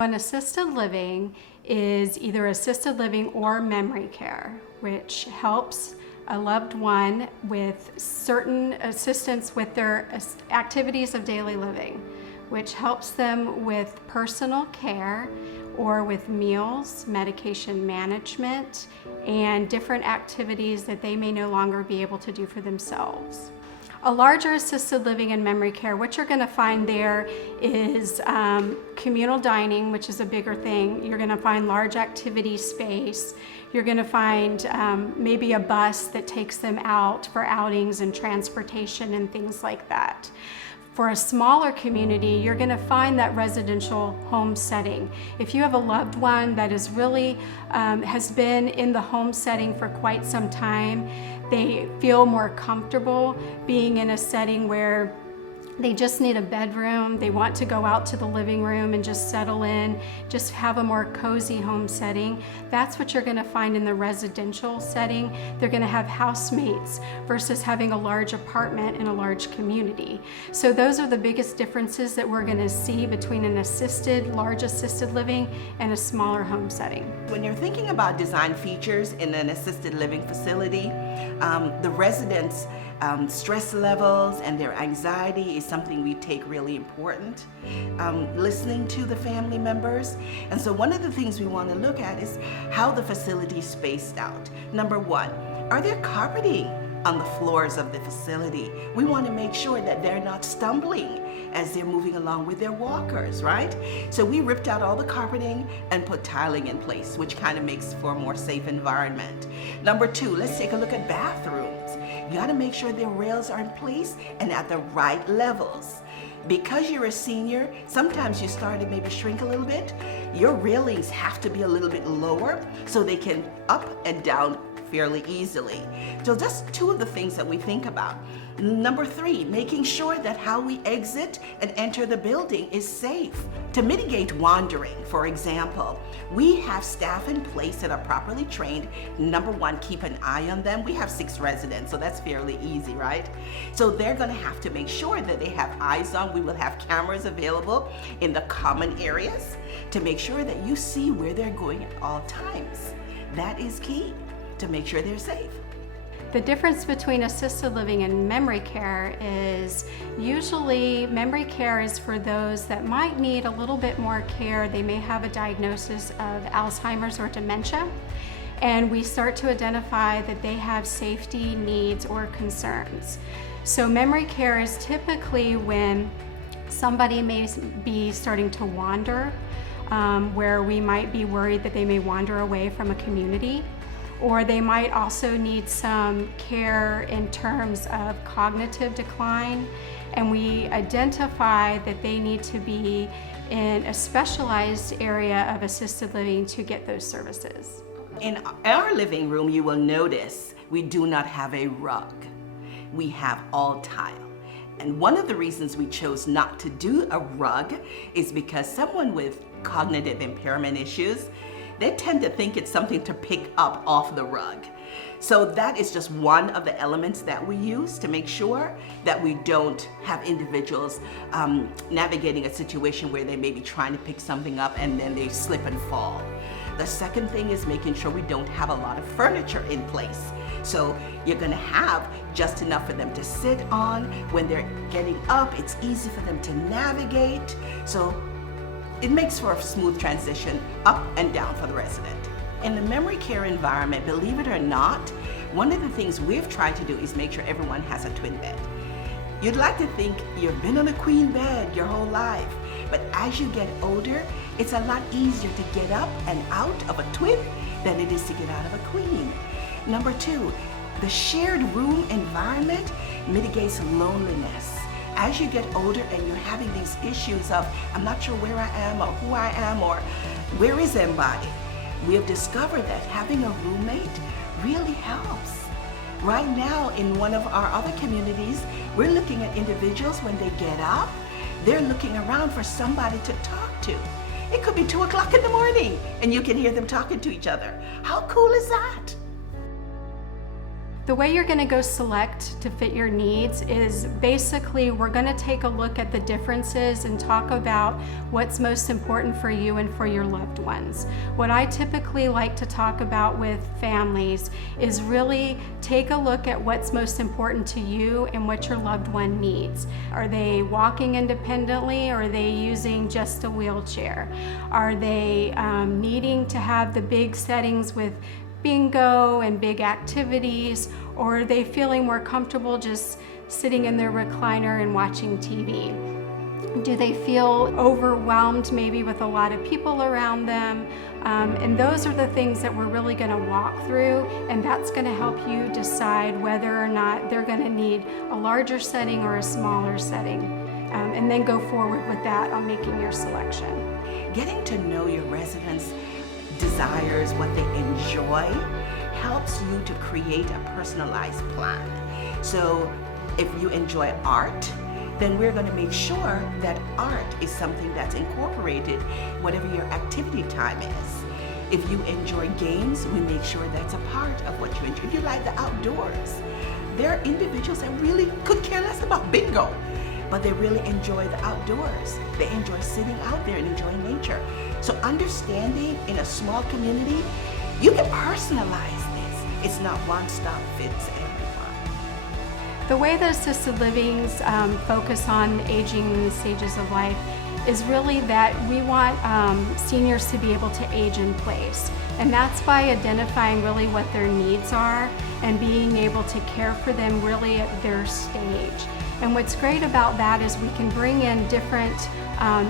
An assisted living is either assisted living or memory care, which helps a loved one with certain assistance with their activities of daily living, which helps them with personal care or with meals, medication management, and different activities that they may no longer be able to do for themselves. A larger assisted living and memory care, what you're going to find there is communal dining, which is a bigger thing. You're going to find large activity space. You're going to find maybe a bus that takes them out for outings and transportation and things like that. For a smaller community, you're going to find that residential home setting. If you have a loved one that is really has been in the home setting for quite some time, they feel more comfortable being in a setting where they just need a bedroom, they want to go out to the living room and just settle in, just have a more cozy home setting. That's what you're gonna find in the residential setting. They're gonna have housemates versus having a large apartment in a large community. So those are the biggest differences that we're gonna see between an large assisted living and a smaller home setting. When you're thinking about design features in an assisted living facility, the residents' stress levels and their anxiety is something we take really important. Listening to the family members. And so one of the things we want to look at is how the facility is spaced out. Number one, are there carpeting on the floors of the facility? We want to make sure that they're not stumbling as they're moving along with their walkers, right? So we ripped out all the carpeting and put tiling in place, which kind of makes for a more safe environment. Number two, let's take a look at bathrooms. You got to make sure their rails are in place and at the right levels. Because you're a senior, sometimes you start to maybe shrink a little bit. Your railings have to be a little bit lower so they can up and down fairly easily. So just two of the things that we think about. Number three, making sure that how we exit and enter the building is safe. To mitigate wandering, for example, we have staff in place that are properly trained. Number one, keep an eye on them. We have 6 residents, so that's fairly easy, right? So they're gonna have to make sure that they have eyes on. We will have cameras available in the common areas to make sure that you see where they're going at all times. That is key to make sure they're safe. The difference between assisted living and memory care is usually memory care is for those that might need a little bit more care. They may have a diagnosis of Alzheimer's or dementia, and we start to identify that they have safety needs or concerns. So memory care is typically when somebody may be starting to wander, where we might be worried that they may wander away from a community. Or they might also need some care in terms of cognitive decline, and we identify that they need to be in a specialized area of assisted living to get those services. In our living room, you will notice we do not have a rug. We have all tile. And one of the reasons we chose not to do a rug is because someone with cognitive impairment issues, they tend to think it's something to pick up off the rug. So that is just one of the elements that we use to make sure that we don't have individuals navigating a situation where they may be trying to pick something up and then they slip and fall. The second thing is making sure we don't have a lot of furniture in place. So you're gonna have just enough for them to sit on. When they're getting up, it's easy for them to navigate. So it makes for a smooth transition up and down for the resident. In the memory care environment, believe it or not, one of the things we've tried to do is make sure everyone has a twin bed. You'd like to think you've been on a queen bed your whole life, but as you get older, it's a lot easier to get up and out of a twin than it is to get out of a queen. Number two, the shared room environment mitigates loneliness. As you get older and you're having these issues of, I'm not sure where I am or who I am or where is everybody, we have discovered that having a roommate really helps. Right now in one of our other communities, we're looking at individuals when they get up, they're looking around for somebody to talk to. It could be 2 o'clock in the morning and you can hear them talking to each other. How cool is that? The way you're going to go select to fit your needs is basically we're going to take a look at the differences and talk about what's most important for you and for your loved ones. What I typically like to talk about with families is really take a look at what's most important to you and what your loved one needs. Are they walking independently, or are they using just a wheelchair? Are they needing to have the big settings with bingo and big activities, or are they feeling more comfortable just sitting in their recliner and watching TV? Do they feel overwhelmed maybe with a lot of people around them? And those are the things that we're really going to walk through, and that's going to help you decide whether or not they're going to need a larger setting or a smaller setting, and then go forward with that on making your selection. Getting to know your residents' desires, what they enjoy, helps you to create a personalized plan. So if you enjoy art, then we're going to make sure that art is something that's incorporated whatever your activity time is. If you enjoy games, we make sure that's a part of what you enjoy. If you like the outdoors, there are individuals that really could care less about bingo, but they really enjoy the outdoors. They enjoy sitting out there and enjoying nature. So understanding in a small community, you can personalize this. It's not one stop fits everyone. The way that assisted livings focus on aging in the stages of life is really that we want seniors to be able to age in place. And that's by identifying really what their needs are and being able to care for them really at their stage. And what's great about that is we can bring in different,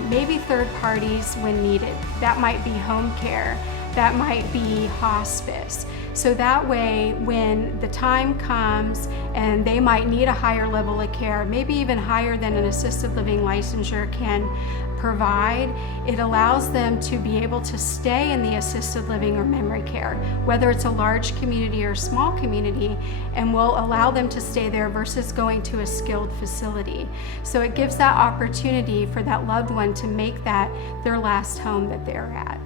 maybe third parties when needed. That might be home care, that might be hospice. So that way, when the time comes and they might need a higher level of care, maybe even higher than an assisted living licensure can provide, it allows them to be able to stay in the assisted living or memory care, whether it's a large community or small community, and will allow them to stay there versus going to a skilled facility. So it gives that opportunity for that loved one to make that their last home that they're at.